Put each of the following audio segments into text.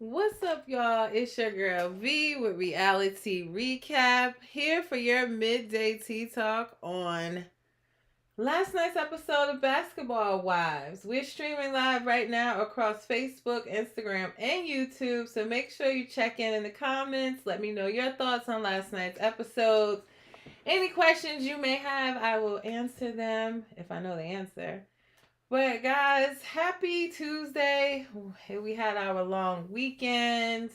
What's up, y'all? It's your girl V with Reality Recap here for your midday tea talk on last night's episode of Basketball Wives. We're streaming live right now across Facebook, Instagram, and YouTube, so make sure you check in the comments. Let me know your thoughts on last night's episodes. Any questions you may have, I will answer them if I know the answer. But guys, happy Tuesday. We had our long weekend,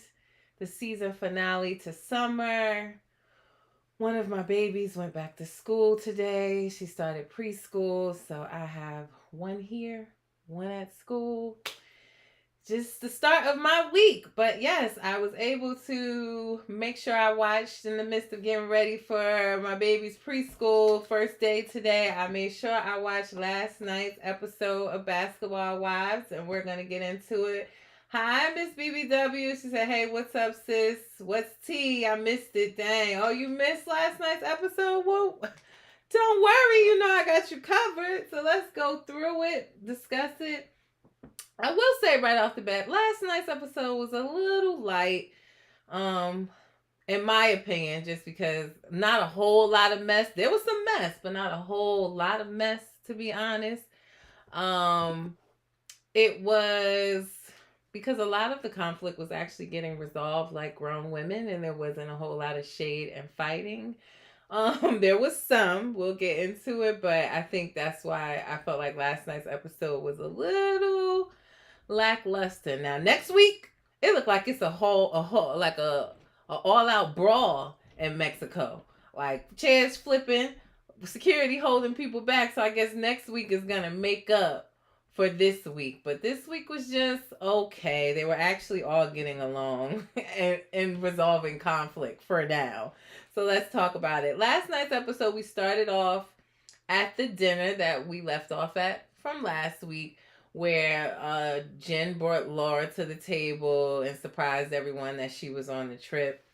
the season finale to summer. One of my babies went back to school today. She started preschool, so I have one here, one at school. Just the start of my week. But yes, I was able to make sure I watched in the midst of getting ready for my baby's preschool first day today. I made sure I watched last night's episode of Basketball Wives, and we're going to get into it. Hi, Miss BBW. She said, hey, what's up, sis? What's tea? I missed it. Dang. Oh, you missed last night's episode? Whoa. Don't worry. You know I got you covered. So let's go through it, discuss it. I will say right off the bat, last night's episode was a little light, um, in my opinion, just because not a whole lot of mess. There was some mess, but not a whole lot of mess, to be honest. Um, it was because a lot of the conflict was actually getting resolved like grown women, and there wasn't a whole lot of shade and fighting. There was some. We'll get into it, but I think that's why I felt like last night's episode was a little lackluster. Now next week, it looked like it's a all out brawl in Mexico. Like chairs flipping, security holding people back. So I guess next week is gonna make up for this week. But this week was just okay. They were actually all getting along and resolving conflict for now. So let's talk about it. Last night's episode, we started off at the dinner that we left off at from last week, where Jen brought Laura to the table and surprised everyone that she was on the trip.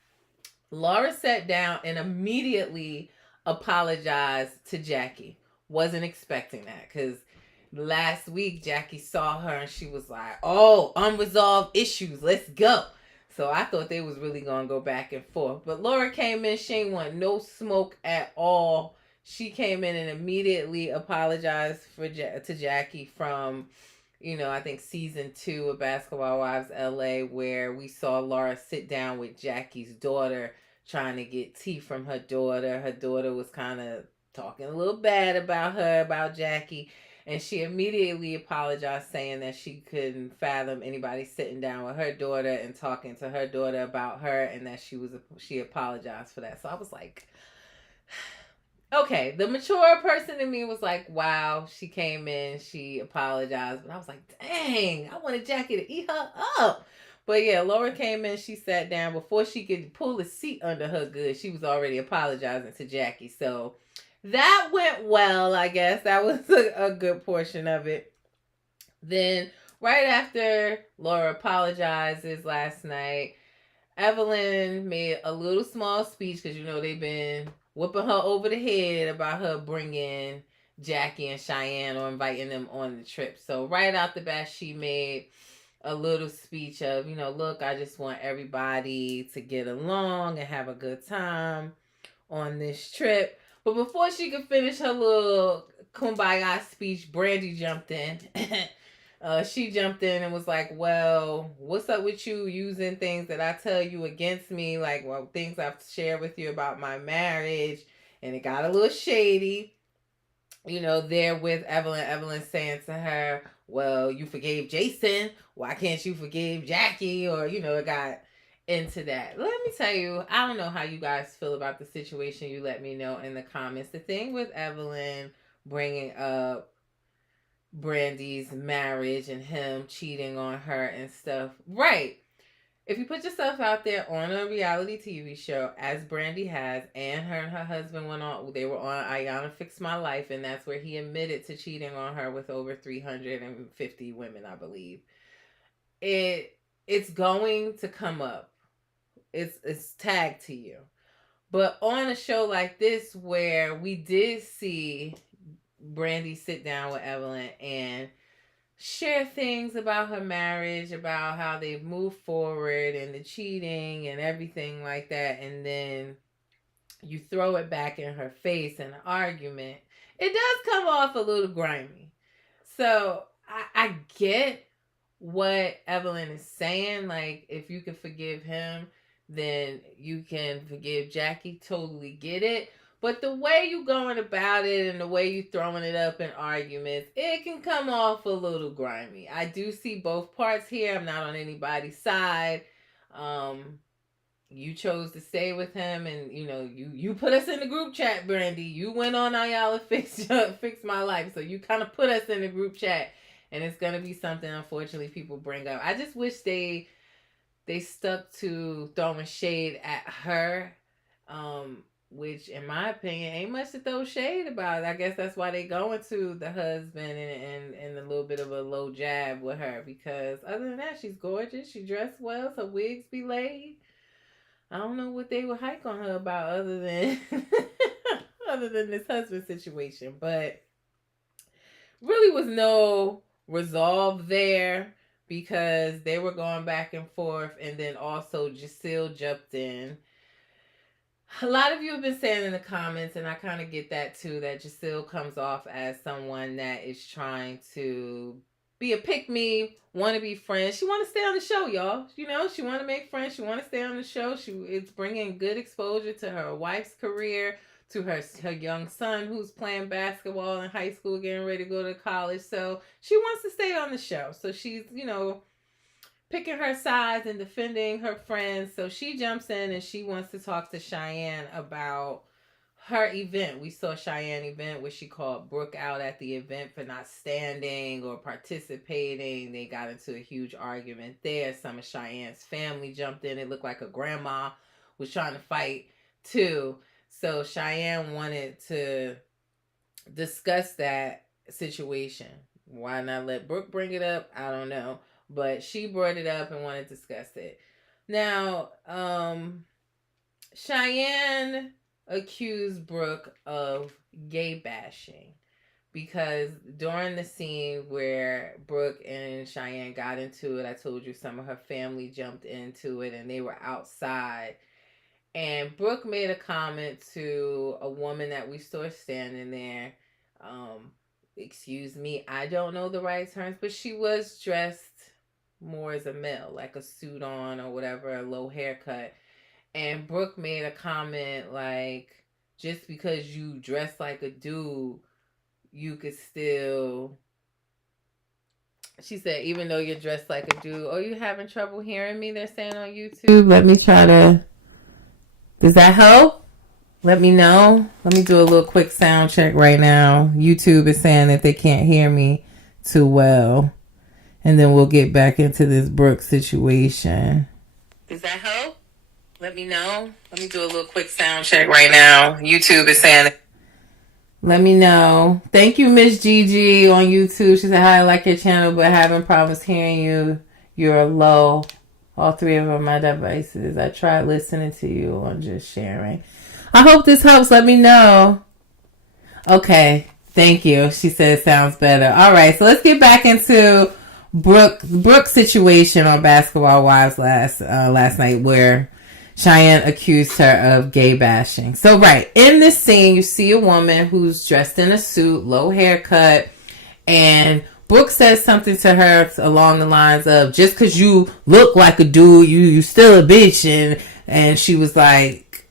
Laura sat down and immediately apologized to Jackie. Wasn't expecting that because last week Jackie saw her and she was like, "Oh, unresolved issues. Let's go." So I thought they was really gonna go back and forth. But Laura came in, she ain't want no smoke at all. She came in and immediately apologized to Jackie from, I think season 2 of Basketball Wives LA, where we saw Laura sit down with Jackie's daughter trying to get tea from her daughter. Her daughter was kind of talking a little bad about her, about Jackie. And she immediately apologized, saying that she couldn't fathom anybody sitting down with her daughter and talking to her daughter about her, and that she apologized for that. So I was like, okay, the mature person in me was like, wow, she came in, she apologized. But I was like, dang, I wanted Jackie to eat her up. But yeah, Laura came in, she sat down. Before she could pull a seat under her good, she was already apologizing to Jackie. So that went well, I guess. That was a good portion of it. Then, right after Laura apologizes last night, Evelyn made a little small speech because they've been whooping her over the head about her bringing Jackie and Cheyenne or inviting them on the trip. So right out the bat, she made a little speech of, look, I just want everybody to get along and have a good time on this trip. But before she could finish her little kumbaya speech, Brandy jumped in. She jumped in and was like, well, what's up with you using things that I tell you against me? Like, well, things I've shared with you about my marriage. And it got a little shady, there with Evelyn. Evelyn saying to her, well, you forgave Jason. Why can't you forgive Jackie? Or, it got into that. Let me tell you, I don't know how you guys feel about the situation. You let me know in the comments. The thing with Evelyn bringing up Brandy's marriage and him cheating on her and stuff. Right. If you put yourself out there on a reality TV show, as Brandy has, and her husband they were on Ayana Fix My Life, and that's where he admitted to cheating on her with over 350 women, I believe. It's going to come up. It's tagged to you. But on a show like this, where we did see Brandy sit down with Evelyn and share things about her marriage, about how they've moved forward and the cheating and everything like that, and then you throw it back in her face in an argument, it does come off a little grimy. So I get what Evelyn is saying. Like, if you can forgive him, then you can forgive Jackie. Totally get it. But the way you going about it and the way you throwing it up in arguments, it can come off a little grimy. I do see both parts here. I'm not on anybody's side. You chose to stay with him, and you put us in the group chat, Brandy. You went on Ayala fix my life, so you kind of put us in the group chat, and it's gonna be something unfortunately people bring up. I just wish they stuck to throwing shade at her, which in my opinion ain't much to throw shade about. I guess that's why they going to the husband and a little bit of a low jab with her, because other than that, she's gorgeous, she dressed well, her wigs be laid. I don't know what they would hike on her about other than other than this husband situation, but really was no resolve there, because they were going back and forth, and then also Giselle jumped in. A lot of you have been saying in the comments, and I kind of get that too, that Giselle comes off as someone that is trying to be a pick-me, want to be friends. She want to stay on the show, y'all. She want to make friends. She want to stay on the show. It's bringing good exposure to her wife's career, to her young son who's playing basketball in high school, getting ready to go to college. So she wants to stay on the show. So she's, picking her sides and defending her friends. So she jumps in and she wants to talk to Cheyenne about her event. We saw Cheyenne event where she called Brooke out at the event for not standing or participating. They got into a huge argument there. Some of Cheyenne's family jumped in. It looked like a grandma was trying to fight too. So Cheyenne wanted to discuss that situation. Why not let Brooke bring it up? I don't know. But she brought it up and wanted to discuss it. Now, Cheyenne accused Brooke of gay bashing, because during the scene where Brooke and Cheyenne got into it, I told you some of her family jumped into it and they were outside. And Brooke made a comment to a woman that we saw standing there. Excuse me, I don't know the right terms, but she was dressed more as a male, like a suit on or whatever, a low haircut. And Brooke made a comment like, just because you dress like a dude, you could still... She said, even though you're dressed like a dude... Oh, you having trouble hearing me? They're saying on YouTube. Let me try to... Does that help? Let me know. Let me do a little quick sound check right now. YouTube is saying that they can't hear me too well. And then we'll get back into this Brooke situation. Does that help? Let me know. Let me do a little quick sound check right now. YouTube is saying... Let me know. Thank you, Miss Gigi on YouTube. She said, hi, I like your channel, but having problems hearing you. You're low. All three of my devices. I tried listening to you on just sharing. I hope this helps. Let me know. Okay. Thank you. She said it sounds better. All right. So let's get back into Brooke's situation on Basketball Wives last night, where Cheyenne accused her of gay bashing. So right, in this scene, you see a woman who's dressed in a suit, low haircut, and Brooke says something to her along the lines of, just because you look like a dude, you still a bitch. And she was like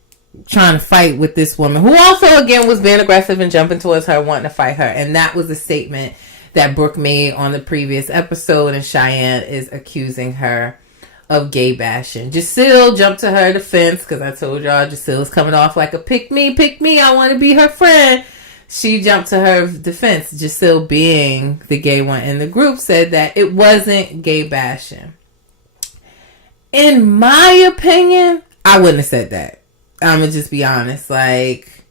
trying to fight with this woman, who also again was being aggressive and jumping towards her, wanting to fight her. And that was a statement that Brooke made on the previous episode, and Cheyenne is accusing her of gay bashing. Giselle jumped to her defense, because I told y'all Giselle's coming off like a pick me, I want to be her friend. She jumped to her defense. Giselle, being the gay one in the group, said that it wasn't gay bashing. In my opinion, I wouldn't have said that. I'm gonna just be honest. Like,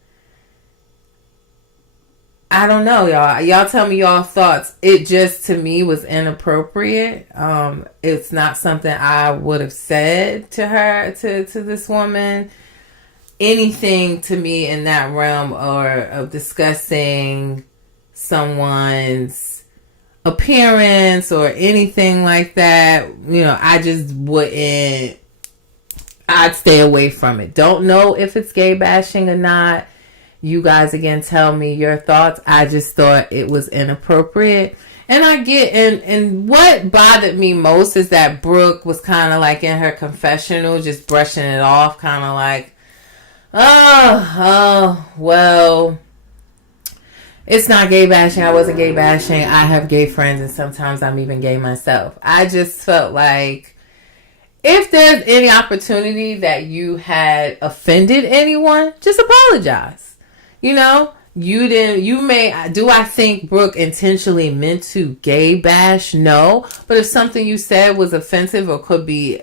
I don't know, y'all. Y'all tell me y'all thoughts. It just, to me, was inappropriate. It's not something I would have said to her, to this woman. Anything to me in that realm, or of discussing someone's appearance or anything like that, I just wouldn't. I'd stay away from it. Don't know if it's gay bashing or not. You guys, again, tell me your thoughts. I just thought it was inappropriate. And I get, and what bothered me most is that Brooke was kind of like in her confessional, just brushing it off, kind of like, well, it's not gay bashing. I wasn't gay bashing. I have gay friends, and sometimes I'm even gay myself. I just felt like, if there's any opportunity that you had offended anyone, just apologize. You didn't, do I think Brooke intentionally meant to gay bash? No. But if something you said was offensive or could be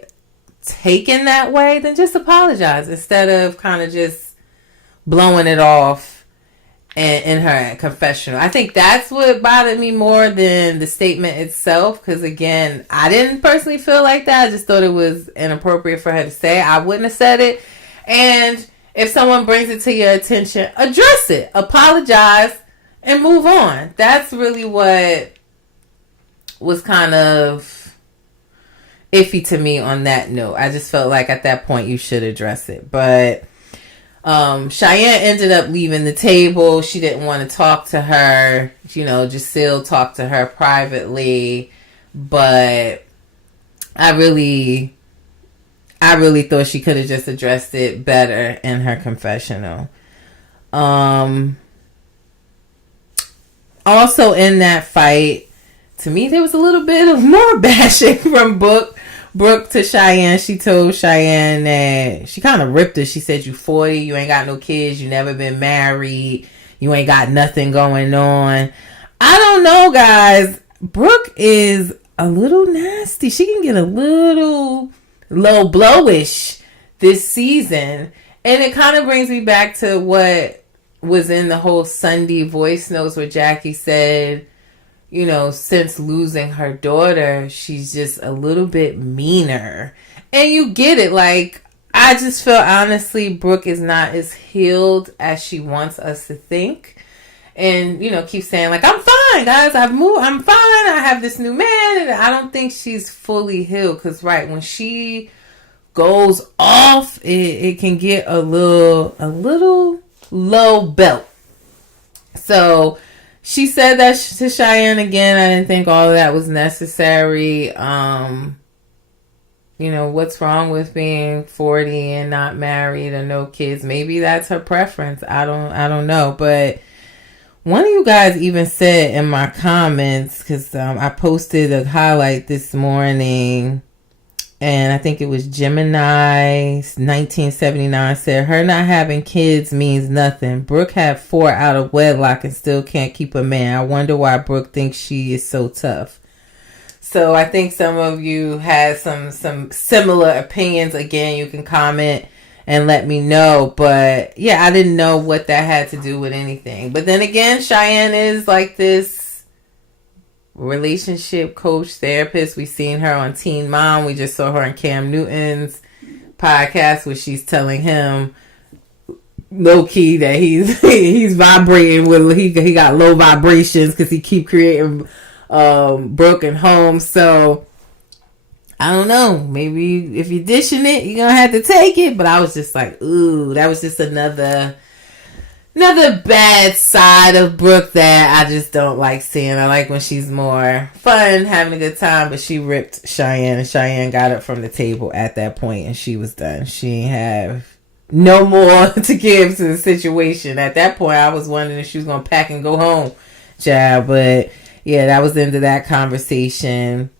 taken that way, then just apologize instead of kind of just blowing it off in her confessional. I think that's what bothered me more than the statement itself, because again, I didn't personally feel like that. I just thought it was inappropriate for her to say. I wouldn't have said it. And if someone brings it to your attention, address it, apologize, and move on. That's really what was kind of iffy to me on that note. I just felt like at that point you should address it. But Cheyenne ended up leaving the table. She didn't want to talk to her. Giselle talked to her privately. But I really thought she could have just addressed it better in her confessional. Also in that fight, to me, there was a little bit of more bashing from Brooke to Cheyenne. She told Cheyenne that she kind of ripped her. She said, you 40, you ain't got no kids, you never been married, you ain't got nothing going on. I don't know, guys. Brooke is a little nasty. She can get a little low blowish this season. And it kind of brings me back to what was in the whole Sunday voice notes where Jackie said, since losing her daughter, she's just a little bit meaner. And you get it. Like, I just feel, honestly, Brooke is not as healed as she wants us to think. And, keep saying, like, I'm fine, guys. I've moved. I'm fine. I have this new man. And I don't think she's fully healed. Because, right, when she goes off, it can get a little low belt. So she said that to Cheyenne again. I didn't think all of that was necessary. What's wrong with being 40 and not married or no kids? Maybe that's her preference. I don't know. But one of you guys even said in my comments, because I posted a highlight this morning, and I think it was Gemini 1979 said, her not having kids means nothing. Brooke had 4 out of wedlock and still can't keep a man. I wonder why Brooke thinks she is so tough. So I think some of you had some similar opinions. Again, you can comment and let me know. But yeah, I didn't know what that had to do with anything. But then again, Cheyenne is like this relationship coach, therapist. We've seen her on Teen Mom. We just saw her on Cam Newton's podcast where she's telling him low key that he's vibrating with, he got low vibrations because he keep creating broken homes. So I don't know, maybe if you're dishing it, you're gonna have to take it. But I was just like, ooh, that was just another bad side of Brooke that I just don't like seeing. I like when she's more fun, having a good time, but she ripped Cheyenne, and Cheyenne got up from the table at that point, and she was done. She have no more to give to the situation. At that point, I was wondering if she was going to pack and go home, child. But yeah, that was the end of that conversation.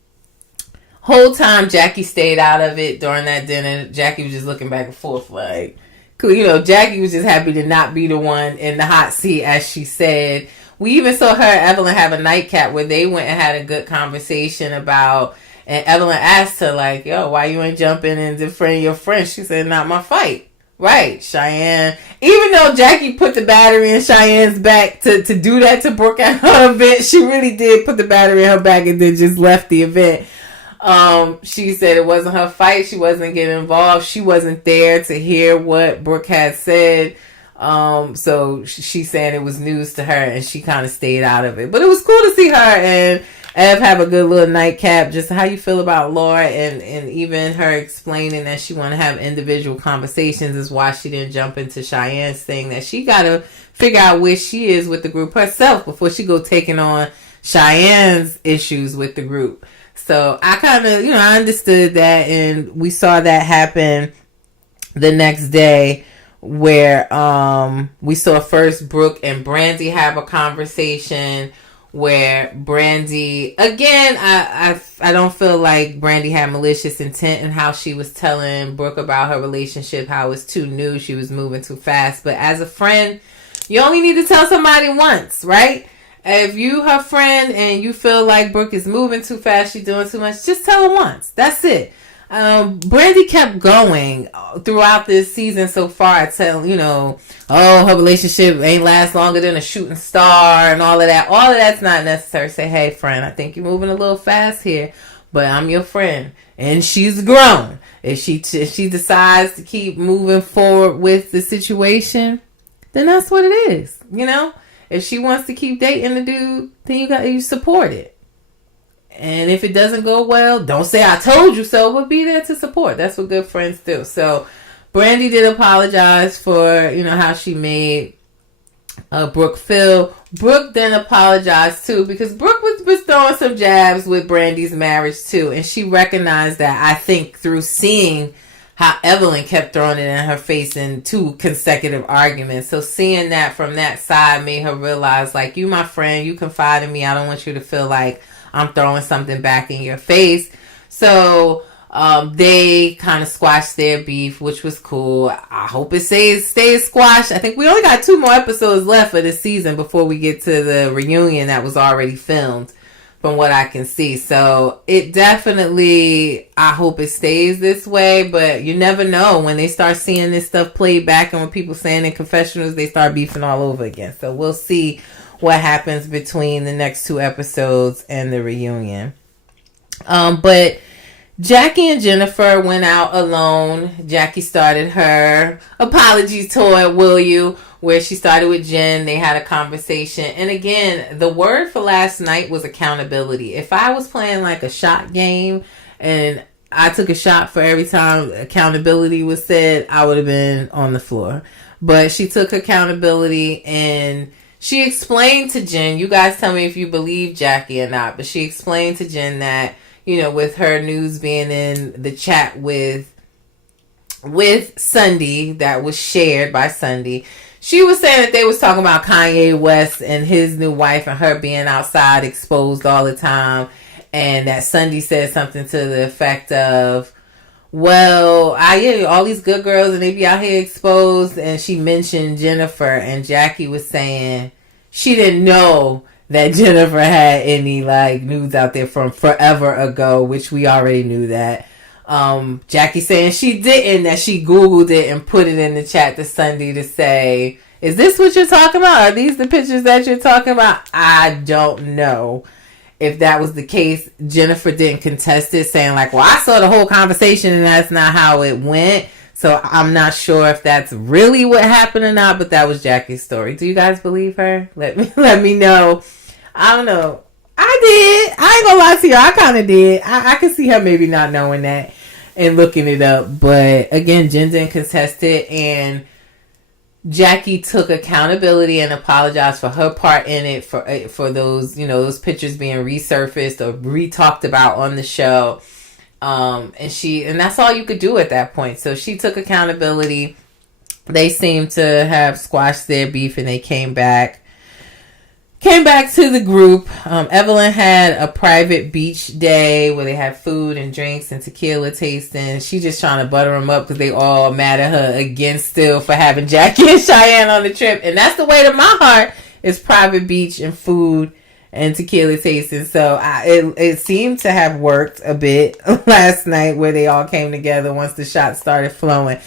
Whole time, Jackie stayed out of it during that dinner. Jackie was just looking back and forth like, Jackie was just happy to not be the one in the hot seat, as she said. We even saw her and Evelyn have a nightcap where they went and had a good conversation about, and Evelyn asked her, like, yo, why you ain't jumping and defending your friend? She said, not my fight. Right, Cheyenne. Even though Jackie put the battery in Cheyenne's back to do that to Brooke at her event, she really did put the battery in her back and then just left the event. She said it wasn't her fight. She wasn't getting involved. She wasn't there to hear what Brooke had said. So she said it was news to her and she kind of stayed out of it. But it was cool to see her and Ev have a good little nightcap. Just how you feel about Laura, and even her explaining that she want to have individual conversations is why she didn't jump into Cheyenne's thing, that she got to figure out where she is with the group herself before she go taking on Cheyenne's issues with the group. So I kind of, I understood that, and we saw that happen the next day, where we saw first Brooke and Brandy have a conversation where Brandy, again, I don't feel like Brandy had malicious intent in how she was telling Brooke about her relationship, how it was too new, she was moving too fast. But as a friend, you only need to tell somebody once, right? If you her friend and you feel like Brooke is moving too fast, she's doing too much, just tell her once. That's it. Brandy kept going throughout this season so far, telling, her relationship ain't last longer than a shooting star and all of that. All of that's not necessary. Say, hey, friend, I think you're moving a little fast here, but I'm your friend. And she's grown. If she decides to keep moving forward with the situation, then that's what it is, If she wants to keep dating the dude, then you support it. And if it doesn't go well, don't say I told you so, but be there to support. That's what good friends do. So Brandy did apologize for, how she made Brooke feel. Brooke then apologized too, because Brooke was throwing some jabs with Brandy's marriage too. And she recognized that, I think, through seeing how Evelyn kept throwing it in her face in 2 consecutive arguments. So seeing that from that side made her realize, like, you my friend, you confide in me. I don't want you to feel like I'm throwing something back in your face. So they kind of squashed their beef, which was cool. I hope it stays squashed. I think we only got 2 more episodes left for this season before we get to the reunion that was already filmed, from what I can see. So it definitely, I hope it stays this way, but you never know when they start seeing this stuff played back and when people saying in confessionals, they start beefing all over again. So we'll see what happens between the next 2 episodes and the reunion. But Jackie and Jennifer went out alone. Jackie started her apology tour at Will You, where she started with Jen. They had a conversation. And again, the word for last night was accountability. If I was playing like a shot game and I took a shot for every time accountability was said, I would have been on the floor. But she took accountability and she explained to Jen, you guys tell me if you believe Jackie or not, but she explained to Jen that, with her news being in the chat with Sunday that was shared by Sunday, she was saying that they was talking about Kanye West and his new wife and her being outside exposed all the time, and that Sunday said something to the effect of, well, all these good girls and they be out here exposed, and she mentioned Jennifer, and Jackie was saying she didn't know that Jennifer had any nudes out there from forever ago, which we already knew that. Jackie saying she didn't, that she Googled it and put it in the chat to Sunday to say, is this what you're talking about? Are these the pictures that you're talking about? I don't know if that was the case. Jennifer didn't contest it, saying well, I saw the whole conversation and that's not how it went. So I'm not sure if that's really what happened or not, but that was Jackie's story. Do you guys believe her? Let me know. I don't know. I did. I ain't gonna lie to you. I kind of did. I could see her maybe not knowing that and looking it up. But again, Jen didn't contest it, and Jackie took accountability and apologized for her part in it, for those, those pictures being resurfaced or re-talked about on the show. And that's all you could do at that point. So she took accountability. They seemed to have squashed their beef, and they came back to the group. Evelyn had a private beach day where they had food and drinks and tequila tasting. She just trying to butter them up because they all mad at her again still for having Jackie and Cheyenne on the trip. And that's the way to my heart, is private beach and food and tequila tasting. So it seemed to have worked a bit last night, where they all came together once the shots started flowing.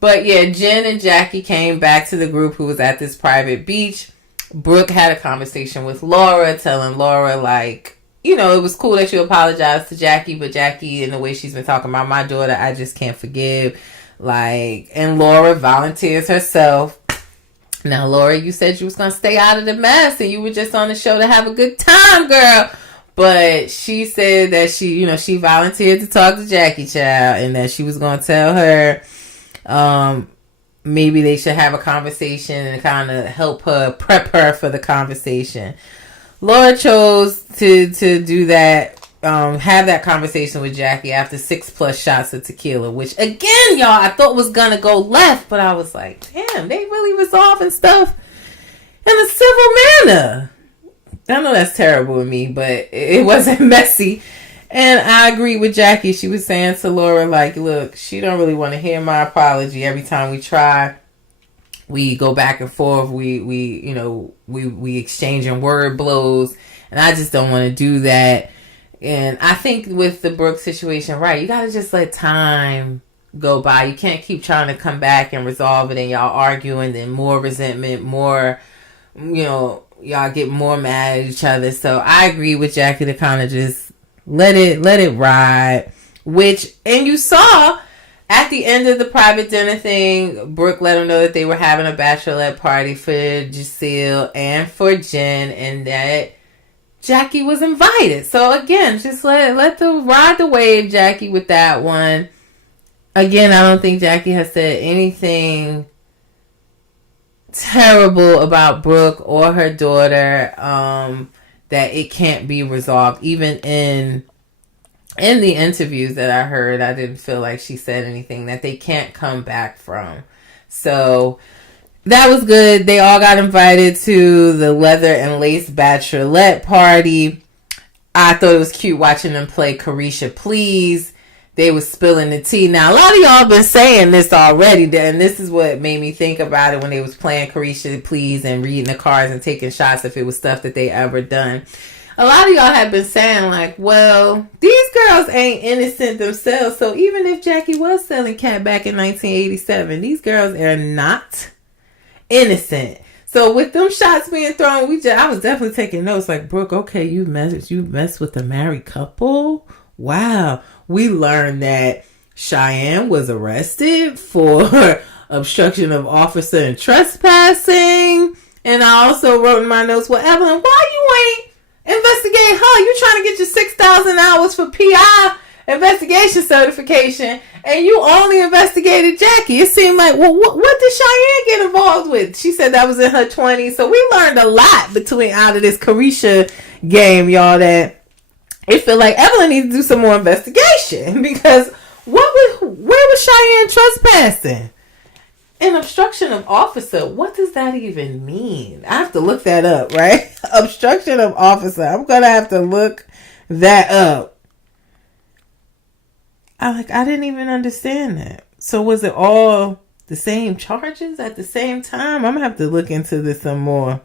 But yeah, Jen and Jackie came back to the group who was at this private beach. Brooke had a conversation with Laura, telling Laura, it was cool that you apologized to Jackie, but Jackie, in the way she's been talking about my daughter, I just can't forgive. And Laura volunteers herself. Now, Laura, you said you was going to stay out of the mess, and you were just on the show to have a good time, girl. But she said that she volunteered to talk to Jackie Child and that she was going to tell her maybe they should have a conversation and kind of help her, prep her for the conversation. Laura chose to do that, have that conversation with Jackie after 6+ shots of tequila, which again, y'all, I thought was going to go left, but I was like, damn, they really resolving stuff in a civil manner. I know that's terrible of me, but it wasn't messy. And I agree with Jackie. She was saying to Laura, like, look, she don't really want to hear my apology. Every time we try, we go back and forth. We exchanging word blows. And I just don't want to do that. And I think with the Brooke situation, right, you got to just let time go by. You can't keep trying to come back and resolve it and y'all arguing, then more resentment, more, y'all get more mad at each other. So I agree with Jackie to kind of just let it ride. And you saw at the end of the private dinner thing, Brooke let them know that they were having a bachelorette party for Giselle and for Jen, and that Jackie was invited. So again, just let the ride the wave, Jackie, with that one. Again, I don't think Jackie has said anything terrible about Brooke or her daughter, that it can't be resolved. Even in the interviews that I heard, I didn't feel like she said anything that they can't come back from. So that was good. They all got invited to the leather and lace bachelorette party. I thought it was cute watching them play Carisha Please. They was spilling the tea. Now, a lot of y'all been saying this already, and this is what made me think about it when they was playing Carisha Please and reading the cards and taking shots if it was stuff that they ever done. A lot of y'all have been saying, like, well, these girls ain't innocent themselves, so even if Jackie was selling cat back in 1987, these girls are not innocent. So with them shots being thrown, I was definitely taking notes, like, Brooke, okay, you mess with a married couple? Wow. We learned that Cheyenne was arrested for obstruction of officer and trespassing. And I also wrote in my notes, well, Evelyn, why you ain't investigating her? You trying to get your 6,000 hours for PI investigation certification, and you only investigated Jackie. It seemed like, well, what did Cheyenne get involved with? She said that was in her 20s. So we learned a lot out of this Carisha game, y'all, that it feel like Evelyn needs to do some more investigation, because where was Cheyenne trespassing? An obstruction of officer. What does that even mean? I have to look that up, right? Obstruction of officer. I'm going to have to look that up. I didn't even understand that. So was it all the same charges at the same time? I'm going to have to look into this some more,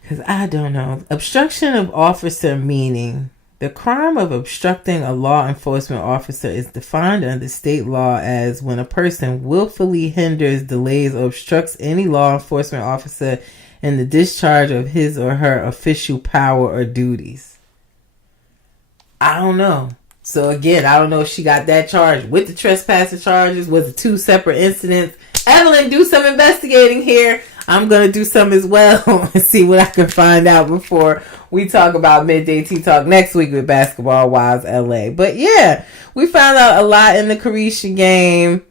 because I don't know. Obstruction of officer meaning the crime of obstructing a law enforcement officer is defined under state law as when a person willfully hinders, delays, or obstructs any law enforcement officer in the discharge of his or her official power or duties. I don't know. So again, I don't know if she got that charge with the trespassing charges. Was it two separate incidents? Evelyn, do some investigating here. I'm going to do some as well and see what I can find out before we talk about Midday Tea Talk next week with Basketball Wives LA. But yeah, we found out a lot in the Carisha game.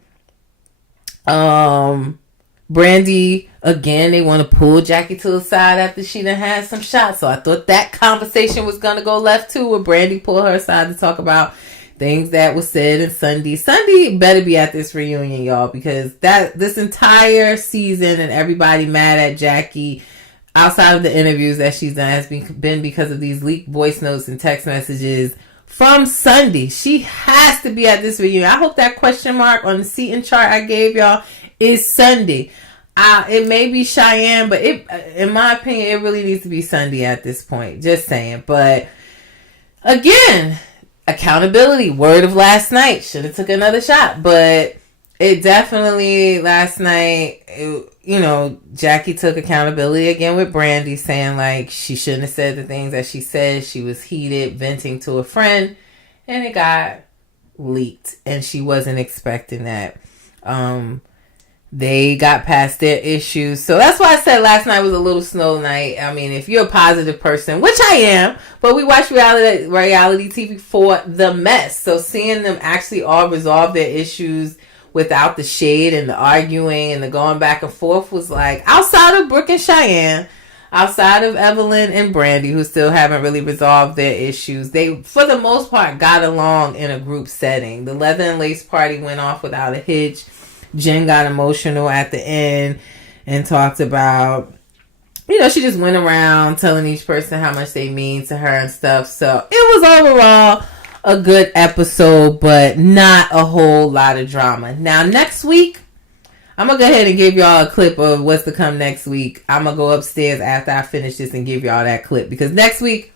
Brandy, again, they want to pull Jackie to the side after she done had some shots. So I thought that conversation was going to go left too, where Brandy pulled her aside to talk about things that was said in Sunday. Sunday better be at this reunion, y'all, because this entire season and everybody mad at Jackie outside of the interviews that she's done has been because of these leaked voice notes and text messages from Sunday. She has to be at this reunion. I hope that question mark on the seating chart I gave y'all is Sunday. It may be Cheyenne, but in my opinion, it really needs to be Sunday at this point. Just saying. But again, accountability, word of last night. Should have took another shot, but it definitely last night, Jackie took accountability again with Brandy, saying like she shouldn't have said the things that she said. She was heated, venting to a friend, and it got leaked, and she wasn't expecting that. They got past their issues. So that's why I said last night was a little snow night. I mean, if you're a positive person, which I am, but we watch reality TV for the mess. So seeing them actually all resolve their issues without the shade and the arguing and the going back and forth was like, outside of Brooke and Cheyenne, outside of Evelyn and Brandy, who still haven't really resolved their issues, they, for the most part, got along in a group setting. The leather and lace party went off without a hitch. Jen got emotional at the end and talked about, she just went around telling each person how much they mean to her and stuff. So it was overall a good episode, but not a whole lot of drama. Now, next week, I'm going to go ahead and give y'all a clip of what's to come next week. I'm going to go upstairs after I finish this and give y'all that clip, because next week,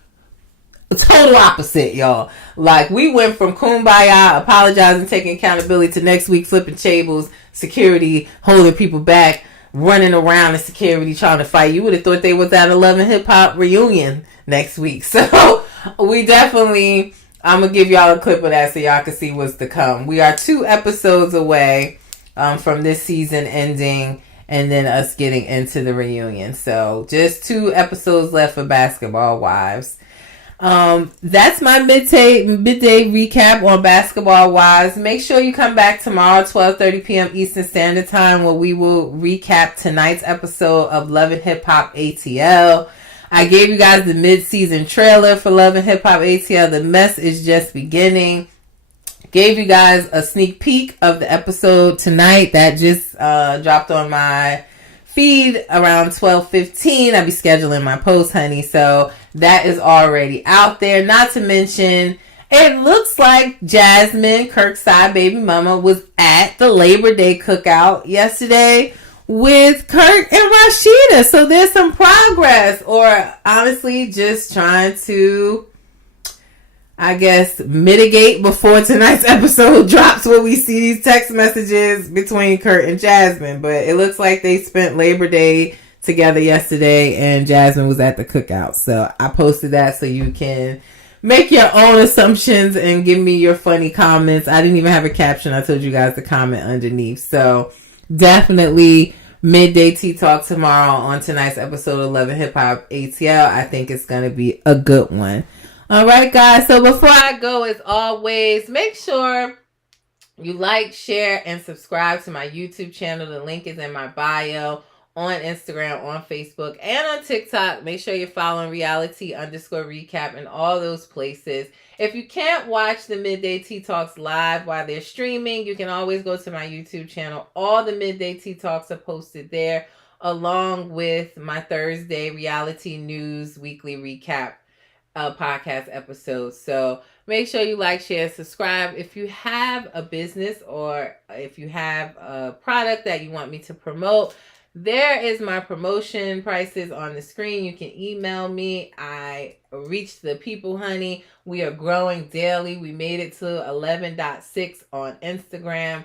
total opposite, y'all. Like, we went from kumbaya, apologizing, taking accountability, to next week flipping tables, security, holding people back, running around in security, trying to fight. You would have thought they was at a Love and Hip Hop reunion next week. So, we definitely, I'm going to give y'all a clip of that so y'all can see what's to come. We are 2 episodes away from this season ending and then us getting into the reunion. So, just 2 episodes left for Basketball Wives. That's my midday recap on Basketball Wives. Make sure you come back tomorrow, 12:30 p.m. Eastern Standard Time, where we will recap tonight's episode of Love and Hip Hop ATL. I gave you guys the mid-season trailer for Love and Hip Hop ATL. The mess is just beginning. Gave you guys a sneak peek of the episode tonight that just dropped on my feed around 12:15. I'll be scheduling my post, honey. So that is already out there. Not to mention, it looks like Jasmine, Kirkside baby mama, was at the Labor Day cookout yesterday with Kirk and Rashida. So there's some progress, or honestly just trying to, I guess, mitigate before tonight's episode drops, where we see these text messages between Kurt and Jasmine. But it looks like they spent Labor Day together yesterday and Jasmine was at the cookout. So I posted that so you can make your own assumptions and give me your funny comments. I didn't even have a caption. I told you guys to comment underneath. So definitely midday tea talk tomorrow on tonight's episode of Love and Hip Hop ATL. I think it's going to be a good one. All right, guys. So before I go, as always, make sure you like, share, and subscribe to my YouTube channel. The link is in my bio on Instagram, on Facebook, and on TikTok. Make sure you're following reality_recap in all those places. If you can't watch the Midday Tea Talks live while they're streaming, you can always go to my YouTube channel. All the Midday Tea Talks are posted there, along with my Thursday reality news weekly recap podcast episodes. So make sure you like, share, subscribe. If you have a business or if you have a product that you want me to promote, there is my promotion prices on the screen. You can email me. I reach the people, honey. We are growing daily. We made it to 11.6 on Instagram.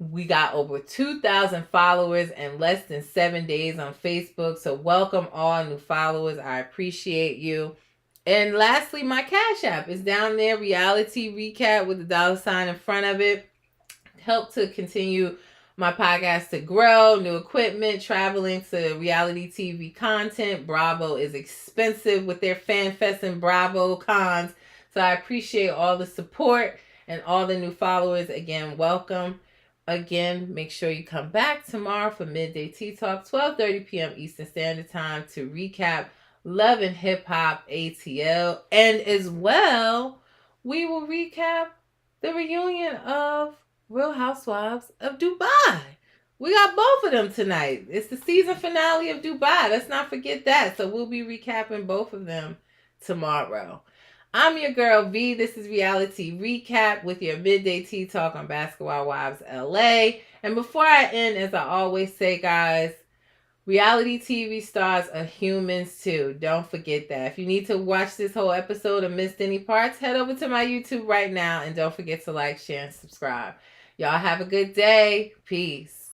We got over 2,000 followers in less than 7 days on Facebook. So welcome all new followers. I appreciate you. And lastly, my Cash App is down there. Reality Recap with the $sign in front of it. Help to continue my podcast to grow, new equipment, traveling to reality TV content. Bravo is expensive with their Fan Fest and Bravo cons. So I appreciate all the support and all the new followers. Again, welcome. Again, make sure you come back tomorrow for Midday Tea Talk, 12:30 p.m. Eastern Standard Time, to recap Love and Hip Hop ATL. And as well, we will recap the reunion of Real Housewives of Dubai. We got both of them tonight. It's the season finale of Dubai. Let's not forget that. So we'll be recapping both of them tomorrow. I'm your girl V. This is Reality Recap with your Midday Tea Talk on Basketball Wives LA. And before I end, as I always say, guys, reality TV stars are humans too. Don't forget that. If you need to watch this whole episode or missed any parts, head over to my YouTube right now. And don't forget to like, share, and subscribe. Y'all have a good day. Peace.